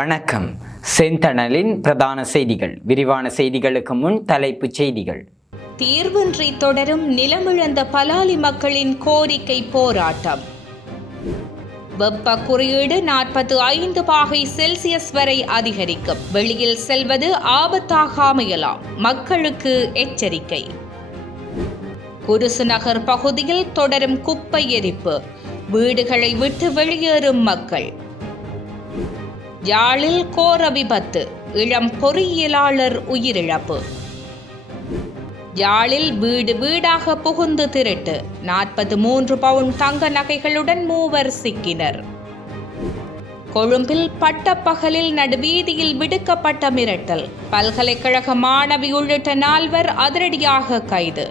வணக்கம். செந்தணலின் பிரதான செய்திகள். விரிவான செய்திகளுக்கு முன் தலைப்புச் செய்திகள். தீர்வின்றி தொடரும் நிலமிழந்த பலாலி மக்களின் கோரிக்கை போராட்டம். வெப்ப குறியீடு 45 பாகை செல்சியஸ் வரை அதிகரிக்கும். வெளியில் செல்வது ஆபத்தாக அமையலாம். மக்களுக்கு எச்சரிக்கை. குருசு நகர் பகுதியில் தொடரும் குப்பை எரிப்பு. வீடுகளை விட்டு வெளியேறும் மக்கள். யாழில் கோர விபத்து. இளம் பொறியியலாளர் உயிரிழப்பு. யாழில் வீடு வீடாக புகுந்து திருட்டு. 43 பவுன் தங்க நகைகளுடன் 3 சிக்கினர். கொழும்பில் பட்டப்பகலில் நடுவீதியில் விடுக்கப்பட்ட மிரட்டல். பல்கலைக்கழக மாணவி உள்ளிட்ட 4 அதிரடியாக கைது.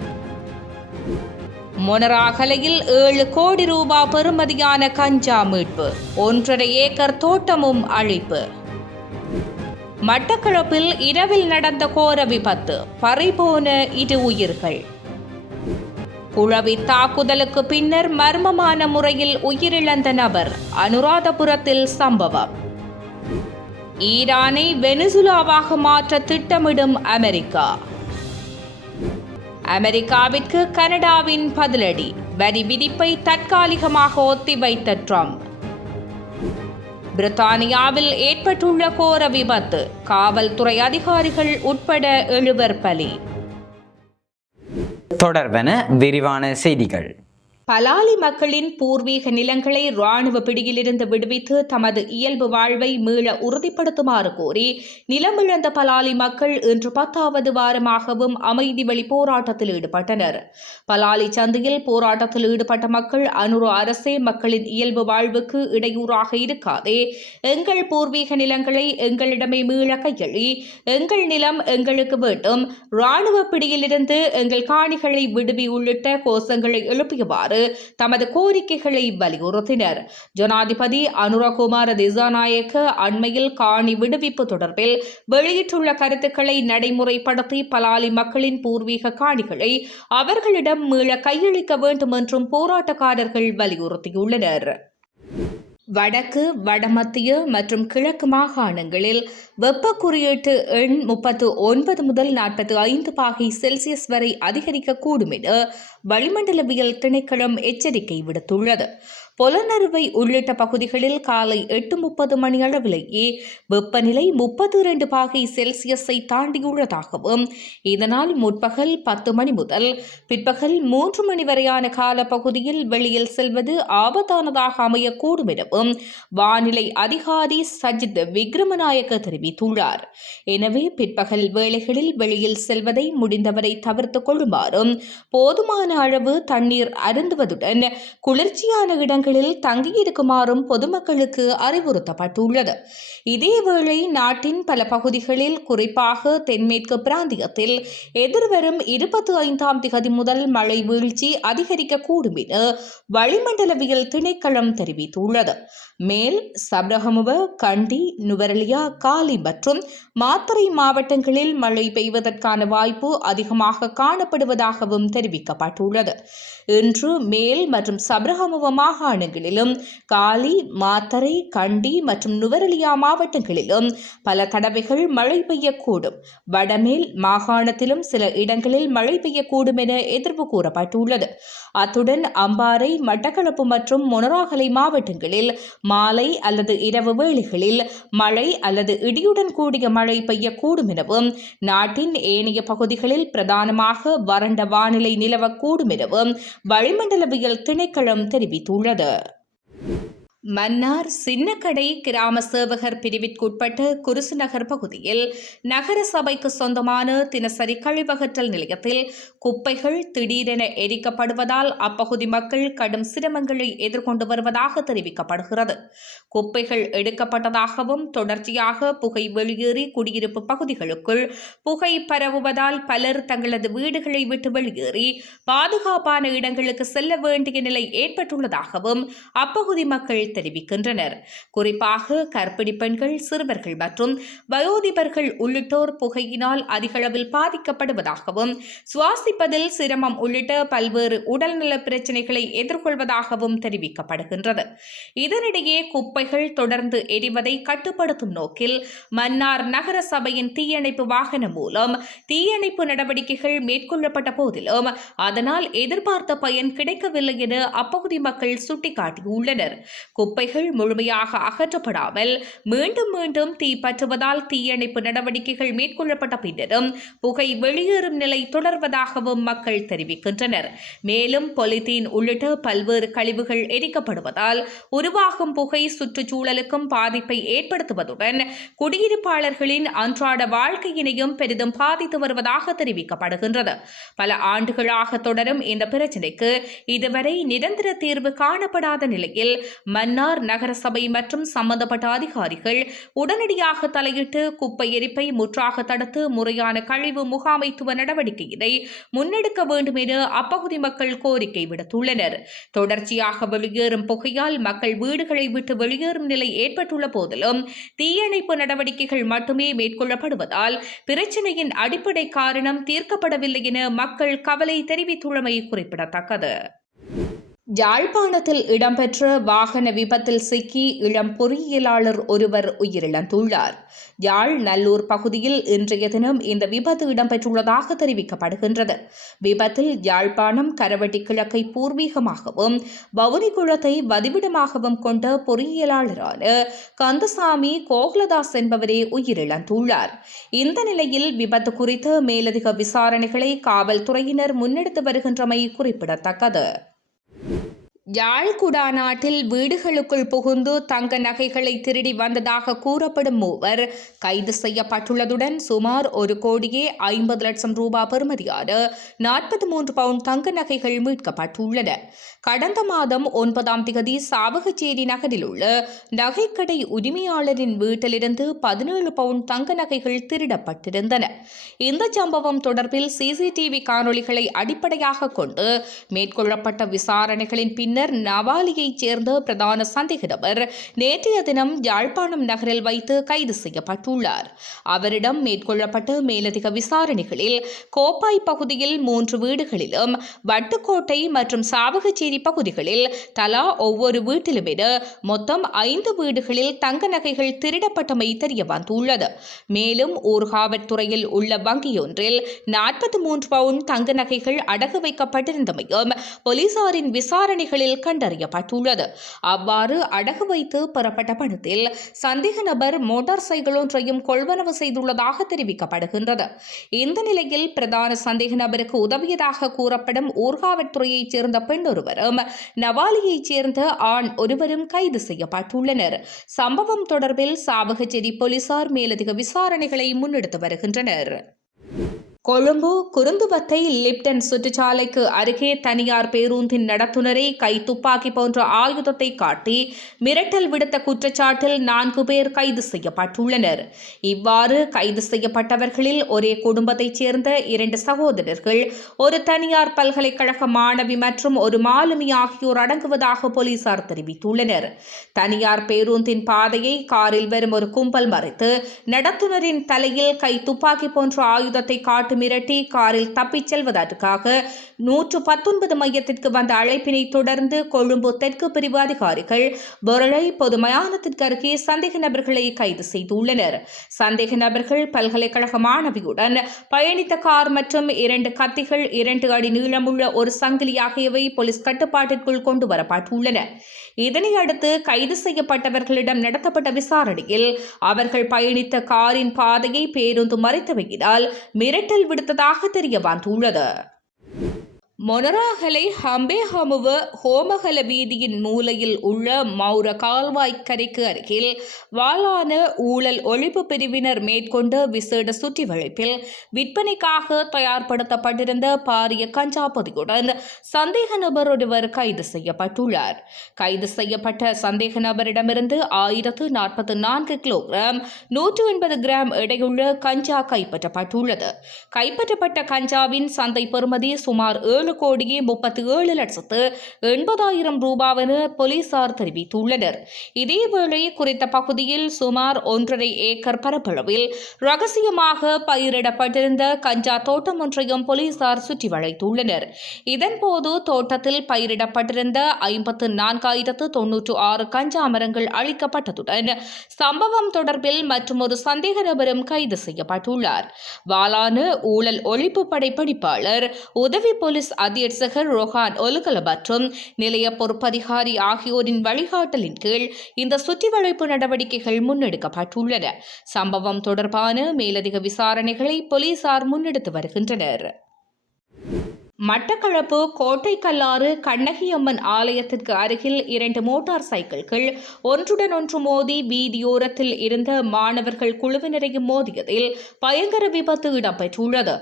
மொனராகலையில் 7 கோடி ரூபாய் பெறுமதியான கஞ்சா மீட்பு. 1.5 ஏக்கர் தோட்டமும் அழிப்பு. மட்டக்களப்பில் இரவில் நடந்த கோர விபத்து. பறிபோன 2 உயிர்கள். குழவி தாக்குதலுக்கு பின்னர் மர்மமான முறையில் உயிரிழந்த நபர். அனுராதபுரத்தில் சம்பவம். ஈரானை வெனிசுலாவாக மாற்ற திட்டமிடும் அமெரிக்கா. அமெரிக்காவிற்கு கனடாவின் பதிலடி. வரி விதிப்பை தற்காலிகமாக ஒத்திவைத்த ட்ரம்ப். பிரித்தானியாவில் ஏற்பட்டுள்ள கோர விபத்து. காவல்துறை அதிகாரிகள் உட்பட 7 பலி. தொடர்வன விரிவான செய்திகள். பலாலி மக்களின் பூர்வீக நிலங்களை இராணுவ பிடியிலிருந்து விடுவித்து தமது இயல்பு வாழ்வை மீள உறுதிப்படுத்துமாறு கோரி நிலமிழந்த பலாலி மக்கள் இன்று 10வது வாரமாகவும் அமைதி வழி போராட்டத்தில் ஈடுபட்டனர். பலாலி சந்தையில் போராட்டத்தில் ஈடுபட்ட மக்கள் அனுர அரசே மக்களின் இயல்பு வாழ்வுக்கு இடையூறாக இருக்காதே, எங்கள் பூர்வீக நிலங்களை எங்களிடமே மீள கையெழி, எங்கள் நிலம் எங்களுக்கு வேண்டும், இராணுவ பிடியிலிருந்து எங்கள் காணிகளை விடுவி உள்ளிட்ட கோஷங்களை எழுப்பியவாறு தமது கோரிக்கைகளை வலியுறுத்தினர். ஜனாதிபதி அனுரகுமார திசாநாயக்க அண்மையில் காணி விடுவிப்பு தொடர்பில் வெளியிட்டுள்ள கருத்துக்களை நடைமுறைப்படுத்தி பலாலி மக்களின் பூர்வீக காணிகளை அவர்களிடம் மீள கையளிக்க வேண்டும் என்றும் போராட்டக்காரர்கள் வலியுறுத்தியுள்ளனர். வடக்கு, வடமத்திய மற்றும் கிழக்கு மாகாணங்களில் வெப்ப குறியீட்டு எண் 39 முதல் 45 பாகை செல்சியஸ் வரை அதிகரிக்கக்கூடும் என வளிமண்டலவியல் திணைக்களம் எச்சரிக்கை விடுத்துள்ளது. பொலனறுவை உள்ளிட்ட பகுதிகளில் காலை 8:30 மணி அளவிலேயே வெப்பநிலை 32 பாகை செல்சியஸை தாண்டியுள்ளதாகவும், இதனால் முற்பகல் 10 மணி முதல் பிற்பகல் 3 மணி வரையான கால பகுதியில் வெளியில் செல்வது ஆபத்தானதாக அமையக்கூடும் எனவும் வானிலை அதிகாரி சஜித் விக்ரமநாயக்க தெரிவித்துள்ளார். எனவே பிற்பகல் வேளைகளில் வெளியில் செல்வதை முடிந்தவரை தவிர்த்துக் கொள்ளுமாறும், போதுமான அளவு தண்ணீர் அருந்துவதுடன் குளிர்ச்சியான இடங்களில் தங்கியிருக்குமாறும் பொதுமக்களுக்கு அறிவுறுத்தப்பட்டுள்ளது. இதேவேளை நாட்டின் பல பகுதிகளில், குறிப்பாக தென்மேற்கு பிராந்தியத்தில் எதிர்வரும் 25ஆம் திகதி முதல் மழை வீழ்ச்சி அதிகரிக்கக்கூடும் என வளிமண்டலவியல் திணைக்களம் தெரிவித்துள்ளது. மேல் சப்ரகமுவ, கண்டி, நுவரெலியா, காலி மற்றும் மாத்தறை மாவட்டங்களில் மழை பெய்வதற்கான வாய்ப்பு அதிகமாக காணப்படுவதாகவும் தெரிவிக்கப்பட்டுள்ளது. இன்று மேல் மற்றும் சப்ரகமுவ மாகாணங்களிலும், காலி, மாத்தறை, கண்டி மற்றும் நுவரெலியா மாவட்டங்களிலும் பல தடவைகள் மழை பெய்யக்கூடும். வடமேல் மாகாணத்திலும் சில இடங்களில் மழை பெய்யக்கூடும் என எதிர்ப்பு கூறப்பட்டுள்ளது. அத்துடன் அம்பாறை, மட்டக்களப்பு மற்றும் மொனராகலை மாவட்டங்களில் மாலை அல்லது இரவு வேளைகளில் மழை அல்லது இடியுடன் கூடிய மழை பெய்யக்கூடும் எனவும், நாட்டின் ஏனைய பகுதிகளில் பிரதானமாக வறண்ட வானிலை நிலவக்கூடும் எனவும் வளிமண்டலவியல் திணைக்களம் தெரிவித்துள்ளது. மன்னார் சின்னக்கடை கிராம சேவகர் பிரிவிற்குட்பட்ட குருசு நகர் பகுதியில் நகர சபைக்கு சொந்தமான தினசரி கழிவகற்றல் நிலையத்தில் குப்பைகள் திடீரென எரிக்கப்படுவதால் அப்பகுதி மக்கள் கடும் சிரமங்களை எதிர்கொண்டு வருவதாக தெரிவிக்கப்படுகிறது. குப்பைகள் எடுக்கப்பட்டதாகவும் தொடர்ச்சியாக புகை வெளியேறி குடியிருப்பு பகுதிகளுக்குள் புகை பரவுவதால் பலர் தங்களது வீடுகளை விட்டு வெளியேறி பாதுகாப்பான இடங்களுக்கு செல்ல வேண்டிய நிலை ஏற்பட்டுள்ளதாகவும் அப்பகுதி மக்கள் தெரிவிக்கின்றனர். குறிப்பாக கர்ப்பிணி பெண்கள், சிறுவர்கள் மற்றும் வயோதிபர்கள் உள்ளிட்டோர் புகையினால் அதிகளவில் பாதிக்கப்படுவதாகவும் சுவாசிப்பதில் சிரமம் உள்ளிட்ட பல்வேறு உடல்நல பிரச்சினைகளை எதிர்கொள்வதாகவும் தெரிவிக்கப்படுகின்றது. இதனிடையே குப்பைகள் தொடர்ந்து எரிவதை கட்டுப்படுத்தும் நோக்கில் மன்னார் நகர சபையின் தீயணைப்பு வாகனம் மூலம் தீயணைப்பு நடவடிக்கைகள் மேற்கொள்ளப்பட்ட போதிலும் அதனால் எதிர்பார்த்த பயன் கிடைக்கவில்லை என அப்பகுதி மக்கள் சுட்டிக்காட்டியுள்ளனர். குப்பைகள் முழுமையாக அகற்றப்படாமல் மீண்டும் மீண்டும் தீ பற்றுவதால் தீயணைப்பு நடவடிக்கைகள் மேற்கொள்ளப்பட்ட பின்னரும் புகை வெளியேறும் நிலை தொடர்வதாகவும் மக்கள் தெரிவிக்கின்றனர். மேலும் பொலித்தீன் உள்ளிட்ட பல்வேறு கழிவுகள் எரிக்கப்படுவதால் உருவாகும் புகை சுற்றுச்சூழலுக்கும் பாதிப்பை ஏற்படுத்துவதுடன் குடியிருப்பாளர்களின் அன்றாட வாழ்க்கையினையும் பெரிதும் பாதித்து வருவதாக தெரிவிக்கப்படுகின்றது. பல ஆண்டுகளாக தொடரும் இந்த பிரச்சினைக்கு இதுவரை நிரந்தர தீர்வு காணப்படாத நிலையில் மன்னார் நகரசபை மற்றும் சம்பந்தப்பட்ட அதிகாரிகள் உடனடியாக தலையிட்டு குப்பை எரிப்பை முற்றாக தடுத்து முறையான கழிவு முகாமைத்துவ நடவடிக்கையினை முன்னெடுக்க வேண்டும் என அப்பகுதி மக்கள் கோரிக்கை விடுத்துள்ளனர். தொடர்ச்சியாக வெளியேறும் புகையால் மக்கள் வீடுகளை விட்டு வெளியேறும் நிலை ஏற்பட்டுள்ள போதிலும் தீயணைப்பு நடவடிக்கைகள் மட்டுமே மேற்கொள்ளப்படுவதால் பிரச்சினையின் அடிப்படை காரணம் தீர்க்கப்படவில்லை என மக்கள் கவலை தெரிவித்துள்ளமை குறிப்பிடத்தக்கது. யாழ்ப்பாணத்தில் இடம்பெற்ற வாகன விபத்தில் சிக்கி இளம் பொறியியலாளர் ஒருவர் உயிரிழந்துள்ளார். யாழ் நல்லூர் பகுதியில் இன்றைய தினம் இந்த விபத்து இடம்பெற்றுள்ளதாக தெரிவிக்கப்படுகின்றது. விபத்தில் யாழ்ப்பாணம் கரவட்டி கிழக்கை பூர்வீகமாகவும் வவுனிகுளத்தை வதிவிடமாகவும் கொண்ட பொறியியலாளரான கந்தசாமி கோகுலதாஸ் என்பவரே உயிரிழந்துள்ளார். இந்த நிலையில் விபத்து குறித்து மேலதிக விசாரணைகளை காவல்துறையினர் முன்னெடுத்து வருகின்றமை குறிப்பிடத்தக்கது. யாழ் குடாநாட்டில் வீடுகளுக்குள் புகுந்து தங்க நகைகளை திருடி வந்ததாக கூறப்படும் மூவர் கைது செய்யப்பட்டுள்ளதுடன் சுமார் 1,50,00,000 ரூபாய் பெறுமதியான 43 பவுண்ட் தங்க நகைகள் மீட்கப்பட்டுள்ளன. கடந்த மாதம் 9ஆம் தேதி சாவகச்சேரி நகரில் உள்ள நகைக்கடை உரிமையாளரின் வீட்டிலிருந்து 17 பவுண்ட் தங்க நகைகள் திருடப்பட்டிருந்தன. இந்த சம்பவம் தொடர்பில் சிசிடிவி காணொளிகளை அடிப்படையாக கொண்டு மேற்கொள்ளப்பட்ட விசாரணைகளின் பின்னர் நவாலியைச் சேர்ந்த பிரதான சந்தேக நபர் நேற்றைய தினம் யாழ்ப்பாணம் நகரில் வைத்து கைது செய்யப்பட்டுள்ளார். அவரிடம் மேற்கொள்ளப்பட்ட மேலதிக விசாரணைகளில் கோப்பாய் பகுதியில் 3 வீடுகளிலும் வட்டுக்கோட்டை மற்றும் சாவகச்சேரி பகுதிகளில் தலா ஒவ்வொரு வீட்டிலும் என மொத்தம் 5 வீடுகளில் தங்க நகைகள் திருடப்பட்டமை தெரியவந்துள்ளது. மேலும் ஊர்காவற்துறையில் உள்ள வங்கியொன்றில் 43 பவுண்ட் தங்க நகைகள் அடகு வைக்கப்பட்டிருந்தமையும் போலீசாரின் விசாரணைகளில் கண்டறியப்பட்டுள்ளது. அவ்வாறு அடகு வைத்து பெறப்பட்ட பணத்தில் சந்தேக நபர் மோட்டார் சைக்கிள் ஒன்றையும் கொள்வனவு செய்துள்ளதாக தெரிவிக்கப்படுகின்றது. இந்த நிலையில் பிரதான சந்தேக நபருக்கு உதவியதாக கூறப்படும் ஊர்காவற்துறையைச் சேர்ந்த பெண் ஒருவரும் நவாலியைச் சேர்ந்த ஆண் ஒருவரும் கைது செய்யப்பட்டுள்ளனர். சம்பவம் தொடர்பில் சாவகச்சேரி போலீசார் மேலதிக விசாரணைகளை முன்னெடுத்து வருகின்றனர். கொழும்பு குருந்துவத்தை லிப்டன் சுற்றுச்சாலைக்கு அருகே தனியார் பேருந்தின் நடத்துனரை கைத்துப்பாக்கி போன்ற ஆயுதத்தை காட்டி மிரட்டல் விடுத்த குற்றச்சாட்டில் 4 பேர் கைது செய்யப்பட்டுள்ளனர். இவ்வாறு கைது செய்யப்பட்டவர்களில் ஒரே குடும்பத்தைச் சேர்ந்த 2 சகோதரர்கள், ஒரு தனியார் பல்கலைக்கழக மாணவி மற்றும் ஒரு மாலுமி ஆகியோர் அடங்குவதாக போலீசார் தெரிவித்துள்ளனர். தனியார் பேருந்தின் பாதையை காரில் வரும் ஒரு கும்பல் மறைத்து நடத்துனரின் தலையில் கைத்துப்பாக்கி போன்ற ஆயுதத்தை காட்டி மிரட்டி காரில் தப்பிச் செல்வதற்காக 119 மையத்திற்கு வந்த அழைப்பினை தொடர்ந்து கொழும்பு தெற்கு பிரிவு அதிகாரிகள் பொருளை பொது மயானத்திற்கு அருகே சந்தேக நபர்களை கைது செய்துள்ளனர். சந்தேக நபர்கள் பல்கலைக்கழக மாணவியுடன் பயணித்த கார் மற்றும் 2 கத்திகள், 2 அடி நீளமுள்ள ஒரு சங்கிலி ஆகியவை போலீஸ் கட்டுப்பாட்டிற்குள் கொண்டு வரப்பட்டுள்ளன. இதனையடுத்து கைது செய்யப்பட்டவர்களிடம் நடத்தப்பட்ட விசாரணையில் அவர்கள் பயணித்த காரின் பாதையை பேருந்து மறைத்தவையினால் மிரட்டல் விடுத்ததாக தெரிய வந்துள்ளது. மொனராகலை ஹம்பேஹமுவ ஹோமகல வீதியின் மூலையில் உள்ள மௌர கால்வாய்க்கரைக்கு அருகில் வாளான ஊழல் ஒழிப்பு பிரிவினர் மேற்கொண்ட விசேட சுற்றி வளைப்பில் விற்பனைக்காக தயார்படுத்தப்பட்டிருந்த பாரிய கஞ்சா பொதியுடன் சந்தேக நபர் ஒருவர் கைது செய்யப்பட்டுள்ளார். கைது செய்யப்பட்ட சந்தேக நபரிடமிருந்து 1044 கிலோகிராம் 180 கிராம் எடையுள்ள கஞ்சா கைப்பற்றப்பட்டுள்ளது. கைப்பற்றப்பட்ட கஞ்சாவின் சந்தை பெறுமதி சுமார் 7 7,37,80,000 ரூபாவென போலீசார் தெரிவித்துள்ளனர். இதேவேளை குறித்த பகுதியில் சுமார் 1.5 ஏக்கர் பரப்பளவில் ரகசியமாக பயிரிடப்பட்டிருந்த கஞ்சா தோட்டம் ஒன்றையும் போலீசார் சுற்றி வளைத்துள்ளனர். இதன்போது தோட்டத்தில் பயிரிடப்பட்டிருந்த 54,096 கஞ்சா மரங்கள் அழிக்கப்பட்டதுடன் சம்பவம் தொடர்பில் மற்றொரு சந்தேக நபரும் கைது செய்யப்பட்டுள்ளார். வாலான ஊழல் ஒழிப்பு படை பணிப்பாளர், உதவி போலீஸ் அத்தியட்சகர் ரொஹான் ஒலுகல மற்றும் நிலைய பொறுப்பதிகாரி ஆகியோரின் வழிகாட்டலின் கீழ் இந்த சுற்றிவளைப்பு நடவடிக்கைகள் முன்னெடுக்கப்பட்டுள்ளன. சம்பவம் தொடர்பான மேலதிக விசாரணைகளை போலீசார் முன்னெடுத்து வருகின்றனர். மட்டக்களப்பு கோட்டைக்கல்லாறு கண்ணகியம்மன் ஆலயத்திற்கு அருகில் 2 மோட்டார் சைக்கிள்கள் ஒன்றுடன் ஒன்று மோதி வீதியோரத்தில் இருந்த மாணவர்கள் குழுவினரையும் மோதியதில் பயங்கர விபத்து இடம்பெற்றுள்ளது.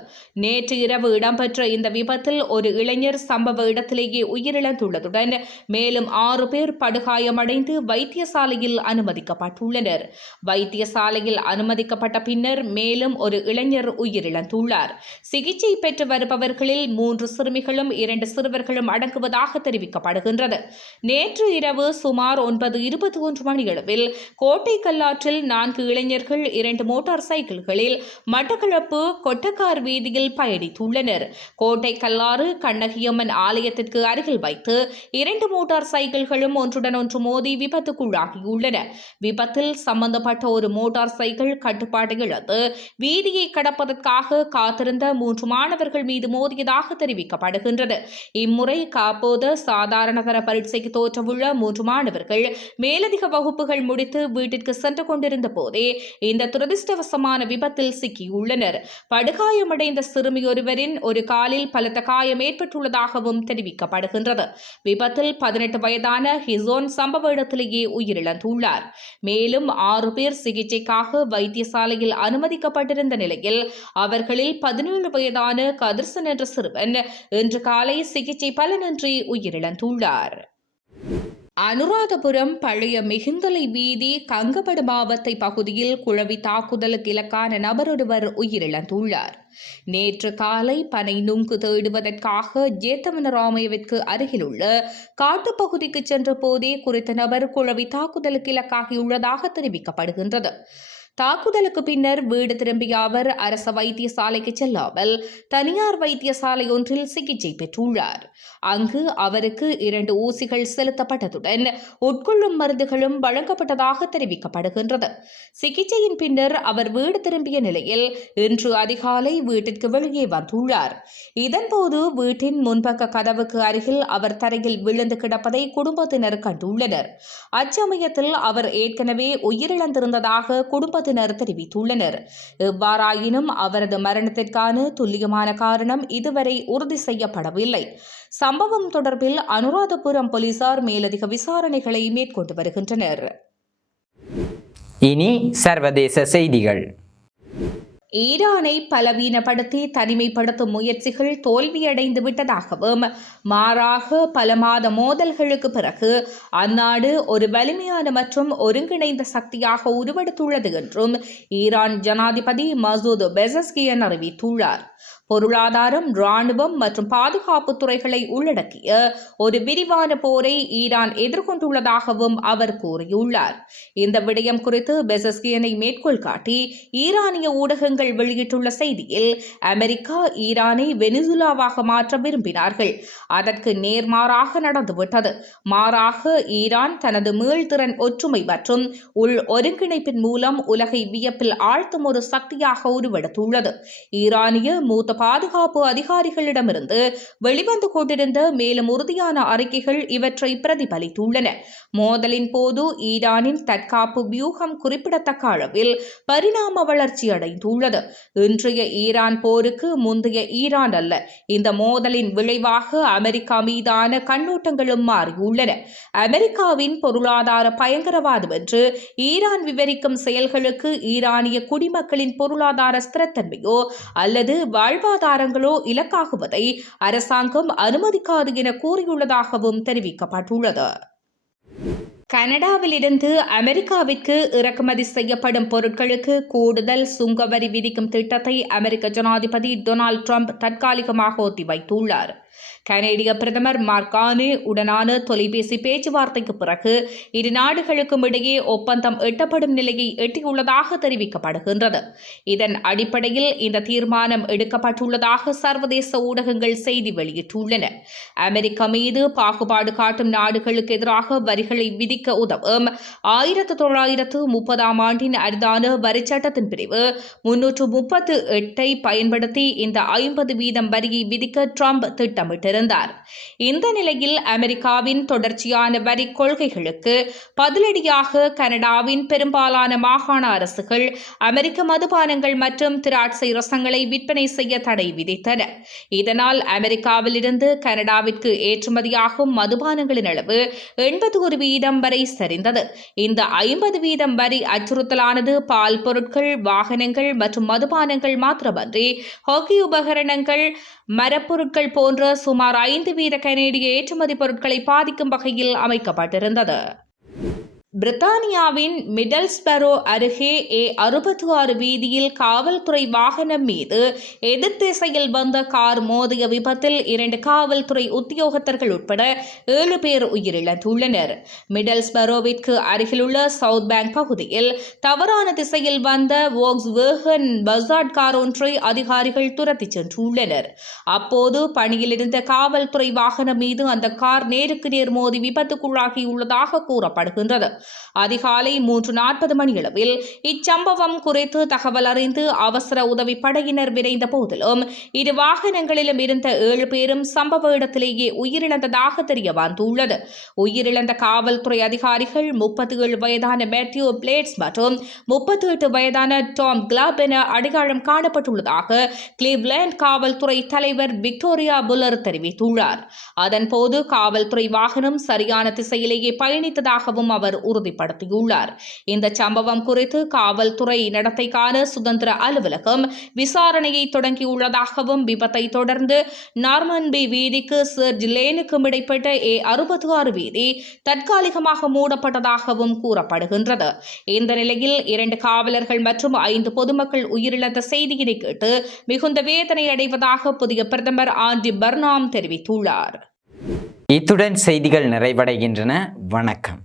நேற்று இரவு இடம்பெற்ற இந்த விபத்தில் ஒரு இளைஞர் சம்பவ இடத்திலேயே உயிரிழந்துள்ளதுடன் மேலும் 6 பேர் படுகாயமடைந்து வைத்தியசாலையில் அனுமதிக்கப்பட்டுள்ளனர். வைத்தியசாலையில் அனுமதிக்கப்பட்ட பின்னர் மேலும் ஒரு இளைஞர் உயிரிழந்துள்ளார். சிகிச்சை பெற்று வருபவர்களில் 3 சிறுமிகளும் 2 சிறுவர்களும் அடங்குவதாக தெரிவிக்கப்படுகின்றது. நேற்று இரவு சுமார் 9:21 மணியளவில் கோட்டைக்கல்லாற்றில் 4 இளைஞர்கள் 2 மோட்டார் சைக்கிள்களில் மட்டக்களப்பு கொட்டக்கார் வீதியில் பயணித்துள்ளனர். கோட்டைக்கல்லாறு கண்ணகியம்மன் ஆலயத்திற்கு அருகில் வைத்து 2 மோட்டார் சைக்கிள்களும் ஒன்றுடன் ஒன்று மோதி விபத்துக்குள்ளாகியுள்ளன. விபத்தில் சம்பந்தப்பட்ட ஒரு மோட்டார் சைக்கிள் கட்டுப்பாட்டை இழந்து வீதியை கடப்பதற்காக காத்திருந்த 3 மாணவர்கள் மீது மோதியதாக தெரிவிக்கப்படுகின்றது. இம்முறை காப்போத சாதாரண தர பரீட்சைக்கு தோற்றவுள்ள 3 மாணவர்கள் மேலதிக வகுப்புகள் முடித்து வீட்டிற்கு சென்று கொண்டிருந்த போதே இந்த துரதிருஷ்டவசமான விபத்தில் சிக்கியுள்ளனர். படுகாயமடைந்த சிறுமி ஒருவரின் ஒரு காலில் பலத்த காயம் ஏற்பட்டுள்ளதாகவும் தெரிவிக்கப்படுகின்றது. விபத்தில் 18 வயதான ஹிசோன் சம்பவ இடத்திலேயே உயிரிழந்துள்ளார். மேலும் 6 பேர் சிகிச்சைக்காக வைத்தியசாலையில் அனுமதிக்கப்பட்டிருந்த நிலையில் அவர்களில் 17 வயதான கதிர்சன் என்ற சிறுவன் இன்று காலை சிகிச்சை பலனின்றி உயிரிழந்துள்ளார். அனுராதபுரம் பழைய மிகுந்தலை வீதி கங்கபடு மாவத்தை பகுதியில் குழவி தாக்குதலுக்கு இலக்கான நபரொருவர் உயிரிழந்துள்ளார். நேற்று காலை பனை நுங்கு தேடுவதற்காக ஜேத்தவனராமயவிற்கு அருகிலுள்ள காட்டுப்பகுதிக்கு சென்ற போதே குறித்த நபர் குழவி தாக்குதலுக்கு இலக்காகியுள்ளதாக தெரிவிக்கப்படுகின்றது. தாக்குதலுக்கு பின்னர் வீடு திரும்பிய அவர் அரச வைத்தியசாலைக்கு செல்லாமல் தனியார் வைத்தியசாலை ஒன்றில் சிகிச்சை பெற்றுள்ளார். அங்கு அவருக்கு 2 ஊசிகள் செலுத்தப்பட்டதுடன் உட்கொள்ளும் மருந்துகளும் வழங்கப்பட்டதாக தெரிவிக்கப்படுகின்றது. சிகிச்சையின் பின்னர் அவர் வீடு திரும்பிய நிலையில் இன்று அதிகாலை வீட்டிற்கு வெளியே வந்துள்ளார். இதன்போது வீட்டின் முன்பக்க கதவுக்கு அருகில் அவர் தரையில் விழுந்து கிடப்பதை குடும்பத்தினர் கண்டுள்ளனர். அச்சமயத்தில் அவர் ஏற்கனவே உயிரிழந்திருந்ததாக குடும்பத்தினர் தெரிவித்துள்ளனர். எவ்வாறாயினும் அவரது மரணத்திற்கான துல்லியமான காரணம் இதுவரை உறுதி செய்யப்படவில்லை. சம்பவம் தொடர்பில் அனுராதபுரம் போலீசார் மேலதிக விசாரணைகளை மேற்கொண்டு வருகின்றனர். இனி சர்வதேச செய்திகள். ஈரானை பலவீனப்படுத்தி தனிமைப்படுத்தும் முயற்சிகள் தோல்வியடைந்து விட்டதாகவும் மாறாக பல மாத மோதல்களுக்கு பிறகு அந்நாடு ஒரு வலிமையான மற்றும் ஒருங்கிணைந்த சக்தியாக உருவெடுத்துள்ளது என்றும் ஈரான் ஜனாதிபதி மசூத் பெசஸ்கியன் அறிவித்துள்ளார். பொருளாதாரம், இராணுவம் மற்றும் பாதுகாப்பு துறைகளை உள்ளடக்கிய ஒரு விரிவான போரை ஈரான் எதிர்கொண்டுள்ளதாகவும் அவர் கூறியுள்ளார். இந்த விடயம் குறித்து பெசஸ்கியனை மேற்கோள் காட்டி ஈரானிய ஊடகங்கள் வெளியிட்டுள்ள செய்தியில், அமெரிக்கா ஈரானை வெனிசுலாவாக மாற்ற விரும்பினார்கள். அதற்கு நேர்மாறாக நடந்துவிட்டது. மாறாக ஈரான் தனது மீள்திறன், ஒற்றுமை மற்றும் உள் ஒருங்கிணைப்பின் மூலம் உலகை வியப்பில் ஆழ்த்தும் ஒரு சக்தியாக உருவெடுத்துள்ளது. ஈரானிய மூத்த பாதுகாப்பு அதிகாரிகளிடமிருந்து வெளிவந்து கொண்டிருந்த மேலும் உறுதியான அறிக்கைகள் இவற்றை பிரதிபலித்துள்ளன. மோதலின் போது ஈரானின் தற்காப்பு வியூகம் குறிப்பிடத்தக்க அளவில் பரிணாம வளர்ச்சி அடைந்துள்ளது. இன்றைய ஈரான் போருக்கு முந்தைய ஈரான் அல்ல. இந்த மோதலின் விளைவாக அமெரிக்கா மீதான கண்ணோட்டங்களும் மாறியுள்ளன. அமெரிக்காவின் பொருளாதார பயங்கரவாதம் என்று ஈரான் விவரிக்கும் செயல்களுக்கு ஈரானிய குடிமக்களின் பொருளாதார ஸ்திரத்தன்மையோ அல்லது வாழ்வாதாரங்களோ இலக்காகுவதை அரசாங்கம் அனுமதிக்காது என கூறியுள்ளதாகவும் தெரிவிக்கப்பட்டுள்ளது. கனடாவிலிருந்து அமெரிக்காவிற்கு இறக்குமதி செய்யப்படும் பொருட்களுக்கு கூடுதல் சுங்கவரி விதிக்கும் திட்டத்தை அமெரிக்க ஜனாதிபதி டொனால்ட் ட்ரம்ப் தற்காலிகமாக ஒத்திவைத்துள்ளார். கனேடிய பிரதமர் மார்க் கார்னே உடனான தொலைபேசி பேச்சுவார்த்தைக்கு பிறகு இரு நாடுகளுக்கும் இடையே ஒப்பந்தம் எட்டப்படும் நிலையை எட்டியுள்ளதாக தெரிவிக்கப்படுகின்றது. இதன் அடிப்படையில் இந்த தீர்மானம் எடுக்கப்பட்டுள்ளதாக சர்வதேச ஊடகங்கள் செய்தி வெளியிட்டுள்ளன. அமெரிக்கா மீது பாகுபாடு காட்டும் நாடுகளுக்கு எதிராக வரிகளை விதிக்க உதவும் 1930ஆம் ஆண்டின் அரிதான வரி சட்டத்தின் பிரிவு 338 பயன்படுத்தி இந்த 50% வரியை விதிக்க ட்ரம்ப் திட்டமிட்டிருந்தார். இந்த நிலையில் அமெரிக்காவின் தொடர்ச்சியான வரி கொள்கைகளுக்கு பதிலடியாக கனடாவின் பெரும்பாலான மாகாண அரசுகள் அமெரிக்க மதுபானங்கள் மற்றும் திராட்சை ரசங்களை விற்பனை செய்ய தடை விதித்தன. இதனால் அமெரிக்காவில் இருந்து கனடாவிற்கு ஏற்றுமதியாகும் மதுபானங்களின் அளவு 81% வரை சரிந்தது. இந்த 50% வரி அச்சுறுத்தலானது பால் பொருட்கள், வாகனங்கள் மற்றும் மதுபானங்கள் மாத்திரமன்றி ஹாக்கி உபகரணங்கள், மரப்பொருட்கள் போன்ற சுமார் 5% கனேடிய ஏற்றுமதி பொருட்களை பாதிக்கும் வகையில் அமைக்கப்பட்டிருந்தது. பிரித்தானியாவின் மிடல்ஸ்பரோ அருகே A66 வீதியில் காவல்துறை வாகனம் மீது எதிர்த்திசையில் வந்த கார் மோதிய விபத்தில் 2 காவல்துறை உத்தியோகத்தர்கள் உட்பட 7 பேர் உயிரிழந்துள்ளனர். மிடல்ஸ்பரோவிற்கு அருகிலுள்ள சவுத் பேங்க் பகுதியில் தவறான திசையில் வந்த வோக்ஸ்வேகன் பசார்ட் கார் ஒன்றை அதிகாரிகள் துரத்திச் சென்றுள்ளனர். அப்போது பணியில் இருந்த காவல்துறை வாகனம் மீது அந்த கார் நேருக்கு நேர் மோதி விபத்துக்குள்ளாகியுள்ளதாக கூறப்படுகின்றது. அதிகாலை 3:40 மணியளவில் இச்சம்பவம் குறித்து தகவல் அறிந்து அவசர உதவி படையினர் விரைந்த போதிலும் இரு வாகனங்களிலும் இருந்த 7 பேரும் சம்பவ இடத்திலேயே உயிரிழந்ததாக தெரிய வந்துள்ளது. உயிரிழந்த காவல்துறை அதிகாரிகள் 37 வயதான மேத்யூ பிளேட்ஸ் மற்றும் 38 வயதான டாம் கிளாப் என அடையாளம் காணப்பட்டுள்ளதாக கிளீவ்லேண்ட் காவல்துறை தலைவர் விக்டோரியா புல்லர் தெரிவித்துள்ளார். அதன்போது காவல்துறை வாகனம் சரியான திசையிலேயே பயணித்ததாகவும் அவர் உறுதிப்படுத்தியுள்ளார். இந்த சம்பவம் குறித்து காவல்துறை நடத்தைக்கான சுதந்திர அலுவலகம் விசாரணையை தொடங்கியுள்ளதாகவும் விபத்தை தொடர்ந்து நார்மன்பி வீதிக்கு சர்ஜ் லேனுக்கும் இடைப்பட்ட A66 வீதி தற்காலிகமாக மூடப்பட்டதாகவும் கூறப்படுகின்றது. இந்த நிலையில் 2 காவலர்கள் மற்றும் 5 பொதுமக்கள் உயிரிழந்த செய்தியினை கேட்டு மிகுந்த வேதனை அடைவதாக புதிய பிரதமர் ஆண்டி பர்னாம் தெரிவித்துள்ளார். இத்துடன் செய்திகள் நிறைவடைகின்றன. வணக்கம்.